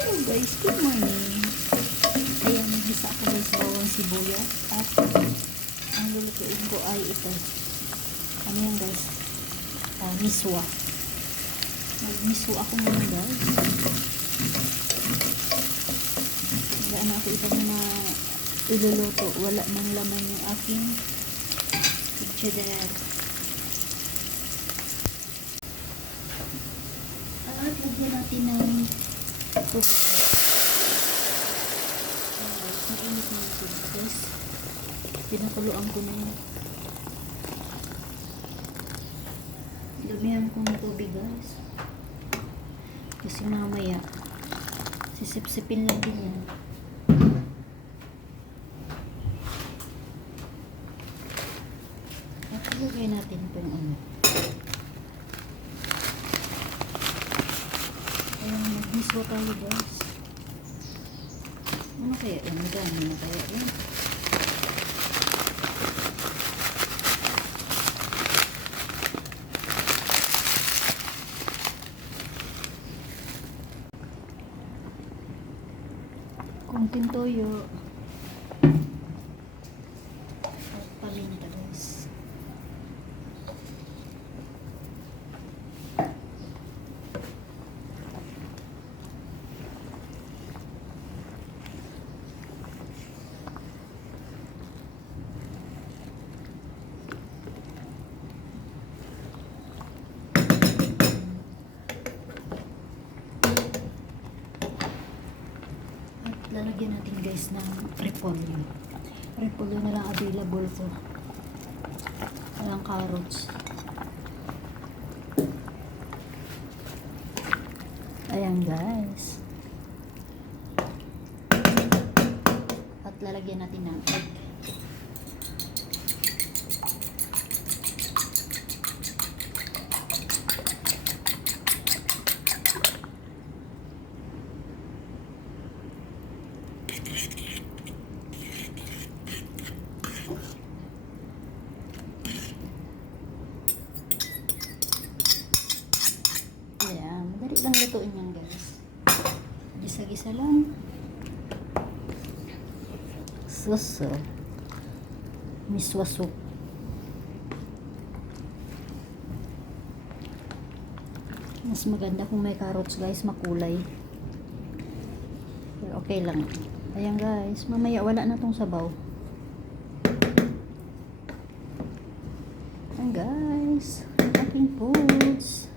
Hello guys, good morning. Ayan, nagisa ako guys bawang sibuyas at ang lulutuin ko ay ito. Ano yan guys? Miswa. Nagmiswa ako muna guys. Wala ako ito na iluluto. Wala nang laman yung aking chichader. At lagyan natin ng tubig. Mainit na yung tubig guys. Pinakuluan ko na yun. Damihan ko ng tubig guys. Kasi mamaya sisip-sipin lang din yan. At ilagay natin itong ano. Ayan, mag-miswa tayo guys. Ano kaya yan? Gano'n na kaya yan? Konting toyo. At paminta guys. Lalagyan natin guys ng repolyo. Repolyo na lang available ko. Walang carrots. Ayan guys. At lalagyan natin ng egg. Ayan, madali lang lutuin yan guys. Gisa-gisa lang. Suso. Miswa soup. Mas maganda kung may carrots guys, makulay. Pero okay lang. Ayan guys, mamaya wala na tong sabaw. Ayan guys, ating foods.